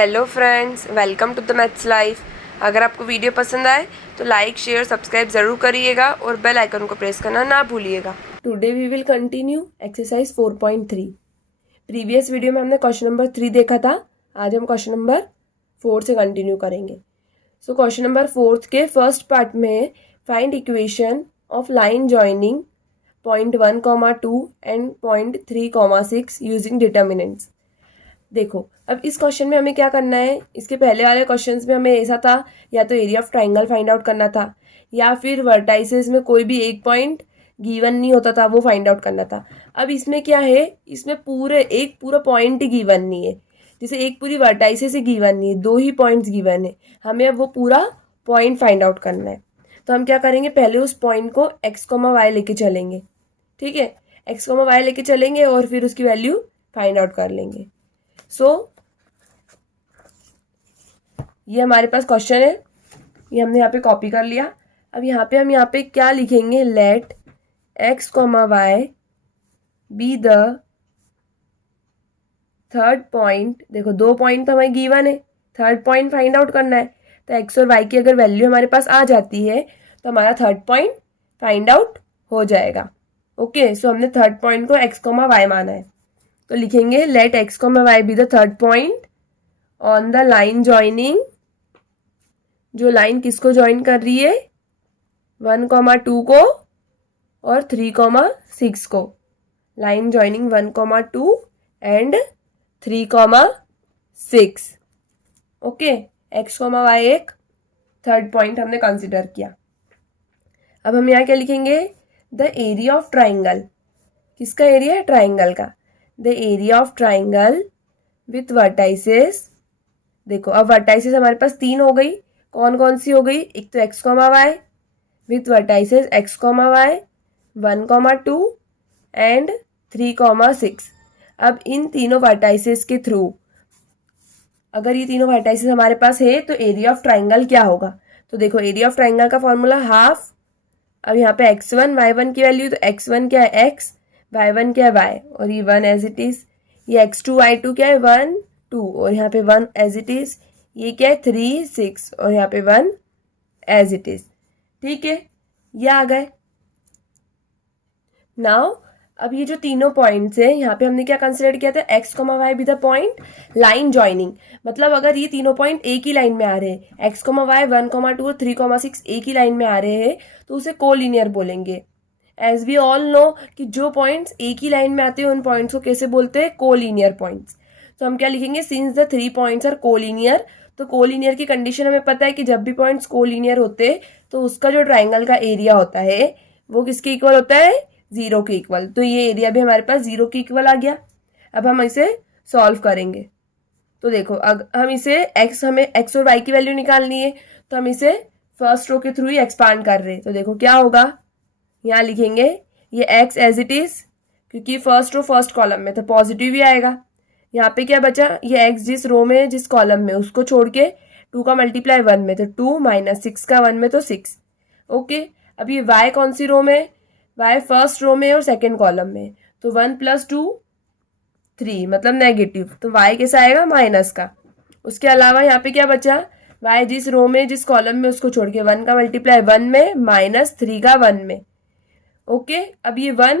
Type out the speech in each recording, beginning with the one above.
Hello friends, welcome to the maths life. अगर आपको video पसंद आए तो लाइक शेयर सब्सक्राइब ज़रूर करिएगा और बेल आइकन को प्रेस करना ना भूलिएगा। Today we will continue exercise 4.3। Previous video में हमने क्वेश्चन नंबर 3 देखा था। आज हम क्वेश्चन नंबर 4 से कंटिन्यू करेंगे। सो क्वेश्चन नंबर 4 के फर्स्ट पार्ट में find equation of line joining point 1,2 and point 3,6 using determinants. देखो, अब इस क्वेश्चन में हमें क्या करना है। इसके पहले वाले क्वेश्चंस में हमें ऐसा था, या तो area of triangle find out करना था, या फिर वर्टाइसेस में कोई भी एक पॉइंट गिवन नहीं होता था, वो फाइंड आउट करना था। अब इसमें क्या है, इसमें पूरा पॉइंट ही गिवन नहीं है। जैसे एक पूरी वर्टाइसेस ही गिवन नहीं है, 2 ही पॉइंट्स गिवन है, हमें अब वो पूरा पॉइंट फाइंड आउट करना है। तो हम क्या करेंगे, पहले उस पॉइंट को x,y लेके चलेंगे। ठीक है, x,y लेके चलेंगे और फिर उसकी वैल्यू फाइंड आउट कर लेंगे। ये हमारे पास क्वेश्चन है, ये हमने यहाँ पे कॉपी कर लिया। अब यहाँ पे क्या लिखेंगे, let x, y be the third point. देखो, 2 पॉइंट तो हमें गिवन है, थर्ड पॉइंट फाइंड आउट करना है। तो x और y की अगर वैल्यू हमारे पास आ जाती है तो हमारा थर्ड पॉइंट फाइंड आउट हो जाएगा। ओके, सो हमने थर्ड पॉइंट को x, y माना है। तो लिखेंगे let x, y be the third point on the line joining. जो लाइन किसको ज्वाइन कर रही है, 1,2 को और 3,6 को। Line joining 1,2 and 3,6। Okay, x, y एक थर्ड पॉइंट हमने कंसिडर किया। अब हम यहाँ क्या लिखेंगे, द एरिया ऑफ ट्राइंगल। किसका एरिया है, ट्राइंगल का। The area of triangle with vertices. देखो, अब वर्टाइसेस हमारे पास 3 हो गई। कौन कौन सी हो गई, एक तो x, y with vertices x, y 1,2 and 3,6। अब इन तीनों वर्टाइसेस के थ्रू, अगर ये तीनों वर्टाइसेस हमारे पास है तो एरिया ऑफ ट्राइंगल क्या होगा। तो देखो, एरिया ऑफ ट्राइंगल का फॉर्मूला हाफ। अब यहाँ पे x1 y1 की वैल्यू, तो x1 क्या है x, y1 क्या है y, और ये 1 एज इट इज। ये x2 y2 क्या है 1 2, और यहाँ पे 1 एज इट इज। ये क्या है 3 6, और यहाँ पे 1 एज इट इज। ठीक है, ये आ गए। नाउ अब ये जो तीनों पॉइंट्स हैं, यहाँ पे हमने क्या कंसिडर किया था, x, y be the point line joining. मतलब अगर ये तीनों पॉइंट एक ही लाइन में आ रहे हैं, x, y 1,2 और 3,6 एक ही लाइन में आ रहे हैं, तो उसे कोलिनियर बोलेंगे। एज वी ऑल नो कि जो पॉइंट्स एक ही लाइन में आते हैं उन पॉइंट्स को कैसे बोलते हैं, कोलिनियर पॉइंट्स। तो हम क्या लिखेंगे, since the 3 points are collinear. तो कोलिनियर की कंडीशन हमें पता है कि जब भी पॉइंट्स कोलिनियर होते हैं तो उसका जो ट्राइंगल का एरिया होता है वो किसके इक्वल होता है, 0 के इक्वल। तो ये एरिया भी हमारे पास 0 के इक्वल आ गया। अब हम इसे सॉल्व करेंगे। तो देखो, हम इसे हमें x और y की वैल्यू निकालनी है, तो हम इसे फर्स्ट रो के थ्रू ही एक्सपांड कर रहे हैं। तो देखो क्या होगा, यहाँ लिखेंगे ये x एज इट इज, क्योंकि फर्स्ट रो फर्स्ट कॉलम में तो पॉजिटिव ही आएगा। यहाँ पे क्या बचा, ये x जिस रो में जिस कॉलम में उसको छोड़ के 2 का मल्टीप्लाई 1 में, तो 2 माइनस 6 का 1 में तो 6। ओके, अब ये y कौन सी रो में, y फर्स्ट रो में और सेकेंड कॉलम में। तो 1 + 2 3, मतलब नेगेटिव, तो y कैसा आएगा, माइनस का। उसके अलावा यहाँ पे क्या बचा, y जिस रो में जिस कॉलम में उसको छोड़ के 1 का मल्टीप्लाई 1 में माइनस 3 का 1 में। ओके, अब ये 1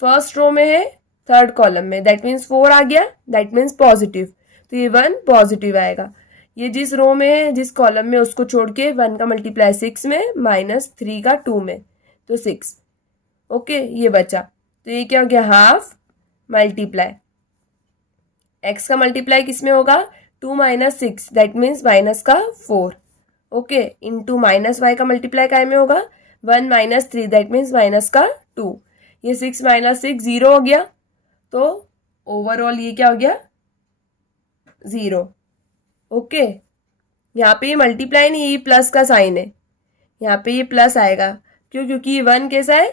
फर्स्ट रो में है थर्ड कॉलम में, दैट मीन्स 4 आ गया, दैट मीन्स पॉजिटिव। तो ये 1 पॉजिटिव आएगा। ये जिस रो में है जिस कॉलम में उसको छोड़ के 1 का मल्टीप्लाई 6 में माइनस 3 का 2 में, तो 6। ओके, ये बचा। तो ये क्या हो गया, हाफ मल्टीप्लाई x का मल्टीप्लाई किस में होगा, 2 माइनस 6, दैट मीन्स माइनस का 4। ओके, इंटू माइनस y का मल्टीप्लाई काय में होगा, 1 माइनस 3, दैट मीन्स माइनस का 2। ये 6 माइनस 6 0 हो गया। तो ओवरऑल ये क्या हो गया, 0। ओके, यहाँ पे ये मल्टीप्लाई नहीं, ये प्लस का साइन है, यहाँ पे ये प्लस आएगा। क्यों, क्योंकि ये 1 कैसा है,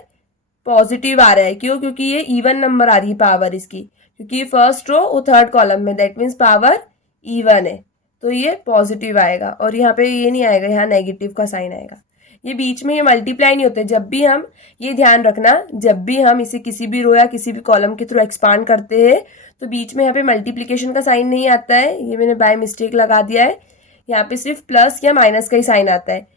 पॉजिटिव आ रहा है। क्यों, क्योंकि ये इवन नंबर आ रही है पावर इसकी, क्योंकि फर्स्ट रो वो थर्ड कॉलम में, दैट मीन्स पावर इवन है, तो ये पॉजिटिव आएगा। और यहाँ पे ये नहीं आएगा, यहाँ नेगेटिव का साइन आएगा। ये बीच में ये मल्टीप्लाई नहीं होते। जब भी हम, ये ध्यान रखना, जब भी हम इसे किसी भी रो या किसी भी कॉलम के थ्रू एक्सपांड करते हैं तो बीच में यहाँ पे मल्टीप्लिकेशन का साइन नहीं आता है। ये मैंने बाय मिस्टेक लगा दिया है, यहाँ पे सिर्फ प्लस या माइनस का ही साइन आता है।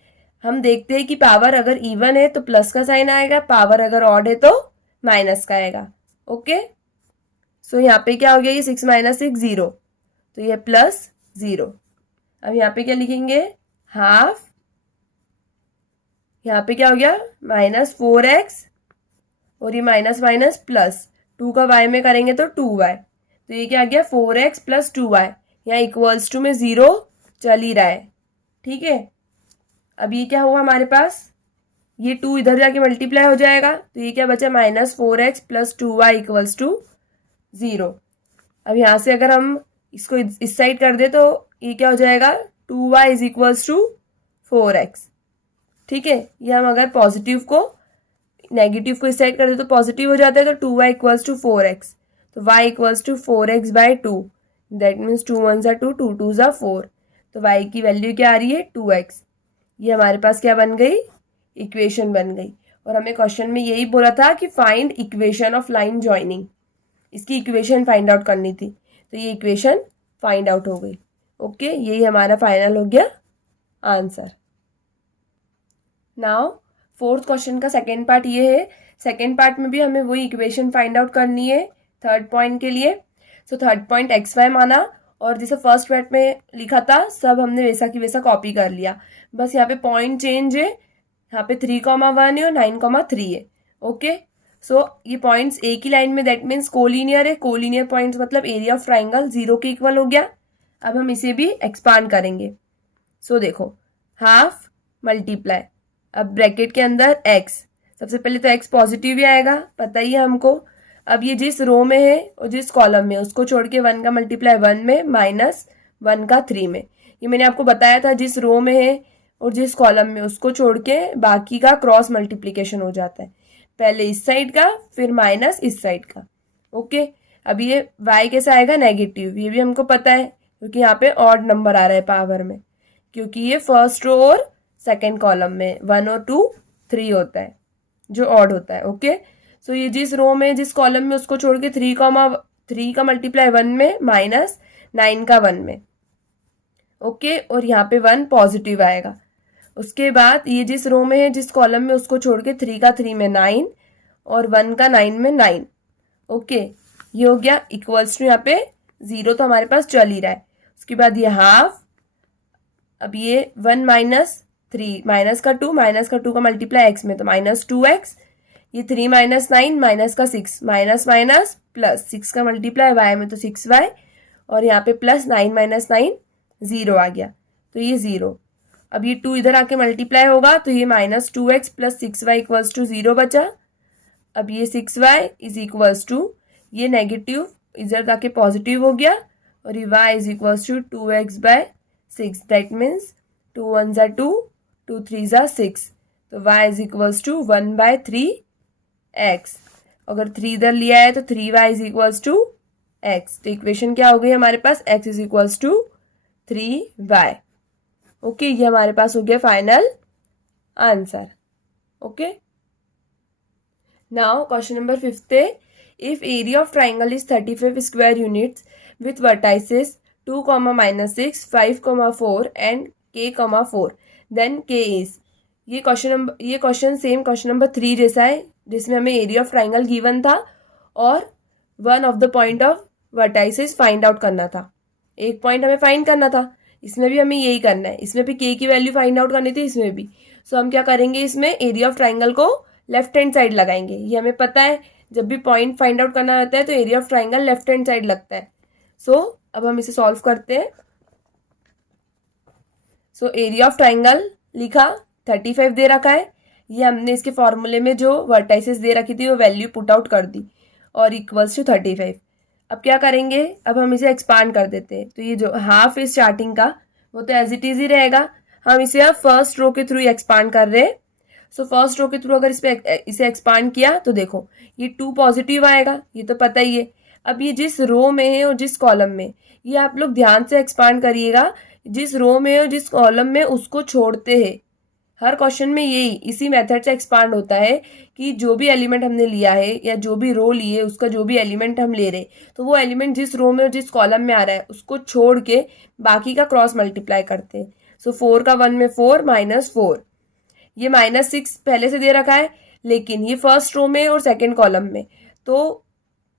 हम देखते हैं कि पावर अगर इवन है तो प्लस का साइन आएगा, पावर अगर ऑड है तो माइनस का आएगा। ओके, सो यहाँ पे क्या हो गया, ये 6 - 6 0, तो ये +0। अब यहाँ पे क्या लिखेंगे, हाफ, यहाँ पे क्या हो गया -4x, और ये माइनस माइनस प्लस 2 का y में करेंगे तो 2y, तो ये क्या आ गया 4x + 2y। यहाँ इक्वल्स टू में 0 चल ही रहा है, ठीक है। अब ये क्या हुआ हमारे पास, ये 2 इधर जाके मल्टीप्लाई हो जाएगा, तो ये क्या बचा -4x + 2y = 0। अब यहाँ से अगर हम इसको इस साइड कर दे तो ये क्या हो जाएगा 2y = 4x, ठीक है। ये हम अगर पॉजिटिव को, नेगेटिव को इस साइड कर दे तो पॉजिटिव हो जाता है, तो 2y = 4x, तो y = 4x/2, दैट मीन्स 2 1 = 2, 2 2 = 4, तो y की वैल्यू क्या आ रही है 2x। ये हमारे पास क्या बन गई, इक्वेशन बन गई। और हमें क्वेश्चन में यही बोला था कि find equation of line joining, इसकी इक्वेशन फाइंड आउट करनी थी, तो ये इक्वेशन फाइंड आउट हो गई। ओके, यही हमारा फाइनल हो गया आंसर। नाउ फोर्थ क्वेश्चन का सेकेंड पार्ट ये है। सेकेंड पार्ट में भी हमें वही इक्वेशन फाइंड आउट करनी है थर्ड पॉइंट के लिए। सो थर्ड पॉइंट XY माना, और जैसे फर्स्ट पार्ट में लिखा था सब हमने वैसा की वैसा कॉपी कर लिया, बस यहाँ पे पॉइंट चेंज है, यहाँ पे 3,1 है और 9,3 है। ओके, सो ये पॉइंट्स एक ही लाइन में, दैट मीन्स कोलिनियर है। कोलिनियर पॉइंट्स मतलब एरिया ऑफ ट्राइंगल 0 के इक्वल हो गया। अब हम इसे भी एक्सपांड करेंगे। सो देखो, हाफ मल्टीप्लाई, अब ब्रैकेट के अंदर x, सबसे पहले तो x पॉजिटिव ही आएगा, पता ही है हमको। अब ये जिस रो में है और जिस कॉलम में, उसको छोड़ के 1 का मल्टीप्लाई 1 में, -1 का 3 में। ये मैंने आपको बताया था, जिस रो में है और जिस कॉलम में, उसको छोड़ के बाकी का क्रॉस मल्टीप्लिकेशन हो जाता है, पहले इस साइड का फिर माइनस इस साइड का। ओके, अब ये y कैसा आएगा, नेगेटिव, ये भी हमको पता है क्योंकि यहाँ पे ऑड नंबर आ रहा है पावर में, क्योंकि ये फर्स्ट रो और सेकेंड कॉलम में 1 और 2 3 होता है जो ऑड होता है। ओके, सो ये जिस रो में जिस कॉलम में, उसको छोड़ के 3 का मल्टीप्लाई 1 में, -9 का 1 में। ओके, और यहाँ पे 1 पॉजिटिव आएगा। उसके बाद ये जिस रो में है जिस कॉलम में, उसको छोड़ के 3 का 3 में 9 और 1 का 9 में 9। ओके, ये हो गया इक्वल्स टू, यहाँ पे 0 तो हमारे पास चल ही रहा है। उसके बाद ये हाफ, अब ये 1 - 3 -2 का मल्टीप्लाई x में, तो -2x, ये 3 - 9 माइनस का 6, माइनस माइनस प्लस 6 का मल्टीप्लाई y में, तो 6y, और यहाँ पे +9 - 9 0 आ गया, तो ये 0। अब ये 2 इधर आके मल्टीप्लाई होगा, तो ये -2x + 6y = 0 बचा। अब ये 6y = ये नेगेटिव इधर जाके पॉजिटिव हो गया, और ये y = 2x/6, दैट मीन्स 2 1 = 2, 2 3 = 6, तो y = 1/3x। अगर 3 इधर लिया है तो 3y = x, तो इक्वेशन क्या हो गई हमारे पास, x = 3y। ओके, ये हमारे पास हो गया final answer. Okay, now question number 5 है, if area of triangle is 35 square units with vertices 2, -6, 5, 4 and k, 4, then k is. ये क्वेश्चन सेम क्वेश्चन नंबर 3 जैसा है, जिसमें हमें एरिया ऑफ ट्राइंगल गिवन था और one of the point of vertices find out करना था। एक पॉइंट हमें फाइंड करना था, इसमें भी हमें यही करना है, इसमें भी k की वैल्यू फाइंड आउट करनी थी, इसमें भी। सो हम क्या करेंगे, इसमें एरिया ऑफ ट्राइंगल को लेफ्ट हैंड साइड लगाएंगे। ये हमें पता है, जब भी पॉइंट फाइंड आउट करना रहता है तो area of triangle left hand side लगता है। सो अब हम इसे सॉल्व करते हैं। सो एरिया ऑफ ट्राइंगल लिखा, 35 दे रखा है, ये हमने इसके फॉर्मूले में जो वर्टाइसेस दे रखी थी वो वैल्यू पुट आउट कर दी, और इक्वल्स टू 35। अब क्या करेंगे, अब हम इसे एक्सपांड कर देते हैं, तो ये जो हाफ है स्टार्टिंग का वो तो एज इट इज ही रहेगा, हम इसे अब फर्स्ट रो के थ्रू एक्सपांड कर रहे हैं। सो फर्स्ट रो के थ्रू अगर इसे एक्सपांड किया तो देखो ये 2 पॉजिटिव आएगा, ये तो पता ही है। अब ये जिस रो में है और जिस कॉलम में, ये आप लोग ध्यान से एक्सपांड करिएगा, जिस रो में और जिस कॉलम में उसको छोड़ते हैं, हर क्वेश्चन में यही इसी मेथड से एक्सपांड होता है कि जो भी एलिमेंट हमने लिया है या जो भी रो लिए उसका जो भी एलिमेंट हम ले रहे तो वो एलिमेंट जिस रो में और जिस कॉलम में आ रहा है उसको छोड़ के बाकी का क्रॉस मल्टीप्लाई करते हैं। सो 4 का 1 में 4 -4, ये -6 पहले से दे रखा है लेकिन ये फर्स्ट रो में और सेकेंड कॉलम में, तो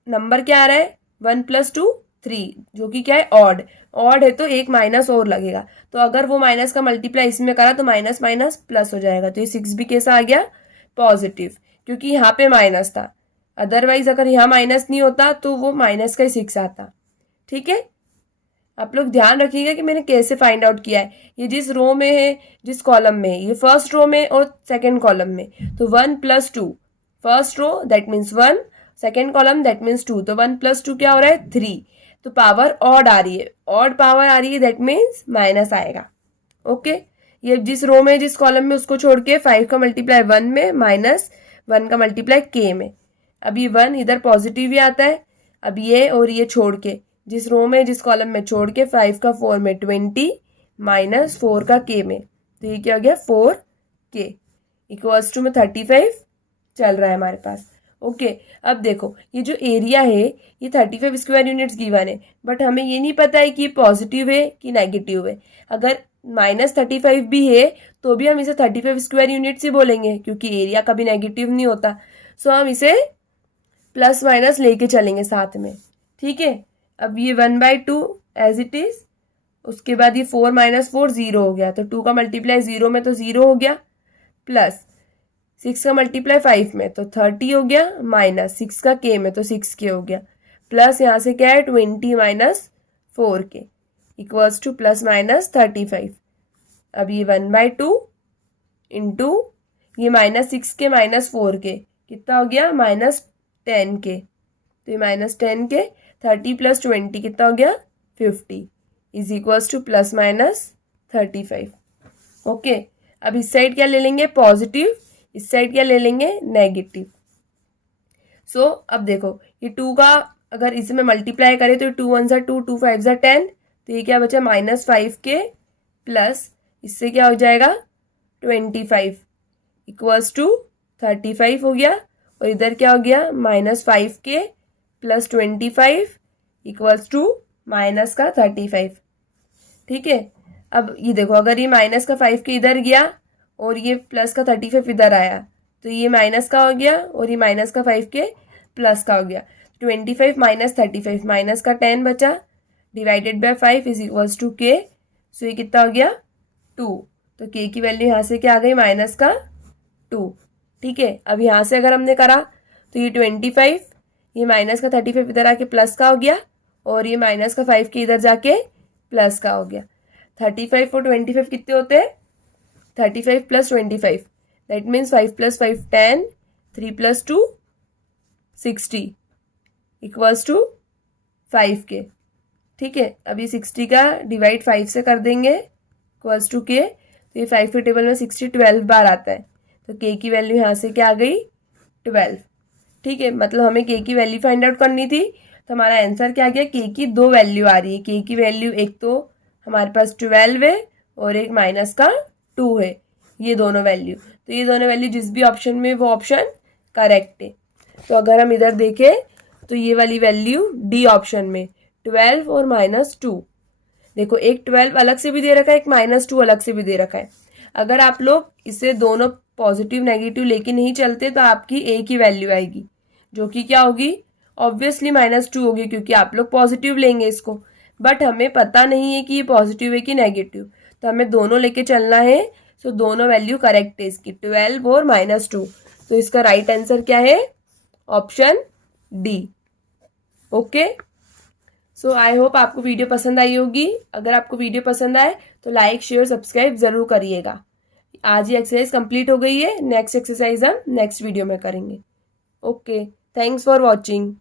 नंबर क्या आ रहा है 1 + 2 3, जो कि क्या है ऑड। ऑड है तो एक माइनस और लगेगा, तो अगर वो माइनस का मल्टीप्लाई इसमें करा तो माइनस माइनस प्लस हो जाएगा, तो ये 6 भी कैसा आ गया पॉजिटिव, क्योंकि यहाँ पे माइनस था। अदरवाइज अगर यहाँ माइनस नहीं होता तो वो माइनस का ही 6 आता। ठीक है, आप लोग ध्यान रखिएगा कि मैंने कैसे फाइंड आउट किया है। ये जिस रो में है जिस कॉलम में है, ये फर्स्ट रो में और सेकेंड कॉलम में, तो 1 + 2 first row that means 1, second column that means 2, तो 1 + 2 क्या हो रहा है 3, तो पावर ऑड आ रही है, ऑड पावर आ रही है दैट मीन्स माइनस आएगा। ओके, ये जिस रो में जिस कॉलम में उसको छोड़ के 5 का मल्टीप्लाई 1 में -1 का मल्टीप्लाई k में, अब ये 1 इधर पॉजिटिव ही आता है। अब ये और ये छोड़ के जिस रो में जिस कॉलम में छोड़ के 5 का 4 में 20 -4 का k में, तो ये क्या हो गया 4k इक्वल्स टू में 35 चल रहा है हमारे पास। ओके, अब देखो ये जो एरिया है ये 35 स्क्वायर यूनिट्स गिवन है, बट हमें ये नहीं पता है कि पॉजिटिव है कि नेगेटिव है। अगर -35 भी है तो भी हम इसे 35 स्क्वायर यूनिट्स ही बोलेंगे, क्योंकि एरिया कभी नेगेटिव नहीं होता। सो हम इसे प्लस माइनस लेके चलेंगे साथ में। ठीक है, अब ये 1/2 एज इट इज, उसके बाद ये 4 - 4 0 हो गया, तो 2 का मल्टीप्लाई 0 में तो 0 हो गया, प्लस 6 का मल्टीप्लाई 5 में तो 30 हो गया, -6 का k में तो 6k हो गया, प्लस यहाँ से क्या है 20 - 4k इक्वल्स टू +-35। अब ये 1/2 इंटू ये -6k -4k कितना हो गया -10k, तो ये -10k 30 + 20 कितना हो गया 50 इज इक्वल्स टू +-35। ओके, अब इस साइड क्या ले लेंगे पॉजिटिव, इस साइड क्या ले लेंगे नेगेटिव। सो अब देखो ये 2 का अगर इसे में मल्टीप्लाई करें तो 2 1 2 2 5 10, तो ये क्या बचा -5k प्लस इससे क्या हो जाएगा 25 इक्वल्स टू 35 हो गया, और इधर क्या हो गया -5k plus 25 equals to minus का 35। ठीक है, अब ये देखो अगर ये माइनस का 5k इधर गया और ये प्लस का 35 इधर आया, तो ये माइनस का हो गया और ये माइनस का 5k प्लस का हो गया। 25 - 35 माइनस का 10 बचा, divided by 5 is equals to k। So ये कितना हो गया 2, तो k की वैल्यू यहाँ से क्या आ गई -2। ठीक है, अब यहाँ से अगर हमने करा तो ये 25, ये माइनस का 35 इधर आके प्लस का हो गया, और ये माइनस का 5k इधर जाके प्लस का हो गया। 35 और 25 कितने होते हैं 35 + 25 that means 5 + 5 10, 3 + 2 60 equals to 5k। ठीक है, अब ये 60 का डिवाइड 5 से कर देंगे इक्वल्स टू k, तो ये 5 के टेबल में 60 12 बार आता है, तो k की वैल्यू यहाँ से क्या आ गई 12। ठीक है, मतलब हमें k की वैल्यू फाइंड आउट करनी थी, तो हमारा आंसर क्या आ गया k की 2 वैल्यू आ रही है। k की वैल्यू एक तो हमारे पास 12 है और एक -2 है, ये दोनों वैल्यू, तो ये दोनों वैल्यू जिस भी ऑप्शन में वो ऑप्शन करेक्ट है। तो अगर हम इधर देखें तो ये वाली वैल्यू डी ऑप्शन में 12 और -2, देखो एक 12 अलग से भी दे रखा है, एक -2 अलग से भी दे रखा है। अगर आप लोग इसे दोनों पॉजिटिव नेगेटिव लेके नहीं चलते तो आपकी एक ही वैल्यू आएगी, जो कि क्या होगी ऑब्वियसली -2 होगी, क्योंकि आप लोग पॉजिटिव लेंगे इसको, बट हमें पता नहीं है कि ये पॉजिटिव है कि नेगेटिव, तो हमें दोनों लेके चलना है। सो दोनों वैल्यू करेक्ट है इसकी 12 और -2, तो इसका राइट आंसर क्या है option D. Okay, so I hope आपको वीडियो पसंद आई होगी। अगर आपको वीडियो पसंद आए तो लाइक शेयर सब्सक्राइब जरूर करिएगा। आज ही एक्सरसाइज कंप्लीट हो गई है, नेक्स्ट एक्सरसाइज हम नेक्स्ट वीडियो में करेंगे। Okay, thanks for watching.